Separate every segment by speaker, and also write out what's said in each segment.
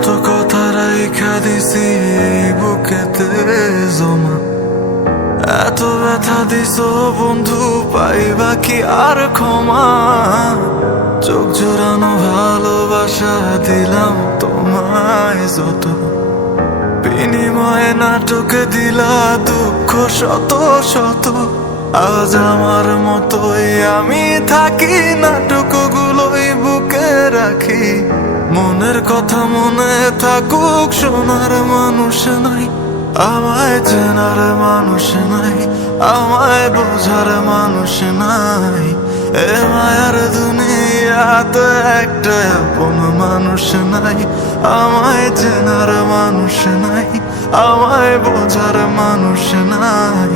Speaker 1: কত কথা রাইখা দিছি বুকেতে জমা। এত ব্যথা দিস বন্ধু, পাইবা কি আর ক্ষমা? চোখ জোড়ানো ভালোবাসা দিলাম তোমায় যত। বিনিময়ে নাটকে দিলা দুঃখ শত শত। আজ আমার মতোই আমি থাকি, নাটকগুলোই বুকে রাখি। মনের কথা মনে থাকুক শোনার মানুষ নাই, আমায় চেনার মানুষ নাই, আমায় বোঝার মানুষ নাই। এ মায়ার দুনিয়াতে একটা আপন মানুষ নাই, আমায় চেনার মানুষ নাই, আমায় বোঝার মানুষ নাই।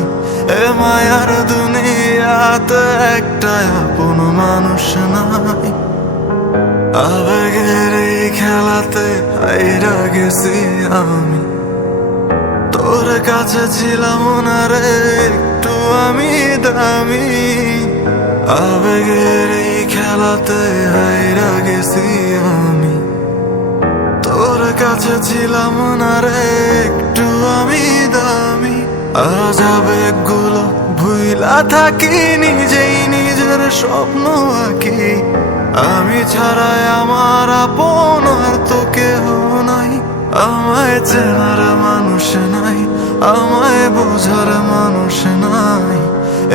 Speaker 1: এ মায়ার দুনিয়াতে একটা আপন মানুষ নাই। এই খেলাতে হাইরা গেছি আমি। তোর কাছে ছিলাম না রে, একটু আমি দামি। আবেগের এই খেলাতে হাইরা গেছি আমি। তোর কাছে ছিলাম না রে, একটু আমি দামি। আজ আবেগগুলো ভুইলা থাকি, নিজেই নিজের স্বপ্ন আঁকি। আমি ছাড়াই আমার আপন আমায় চেনার মানুষ নাই, আমায় বোঝার মানুষ নাই।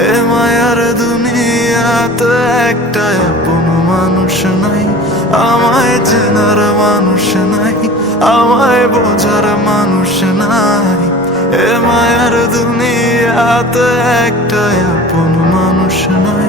Speaker 1: এ মায়ার দুনিয়াতে একটা আপন মানুষ নাই, আমায় চেনার মানুষ নাই, আমায় বোঝার মানুষ নাই। এ মায়ার দুনিয়াতে একটা আপন মানুষ নাই।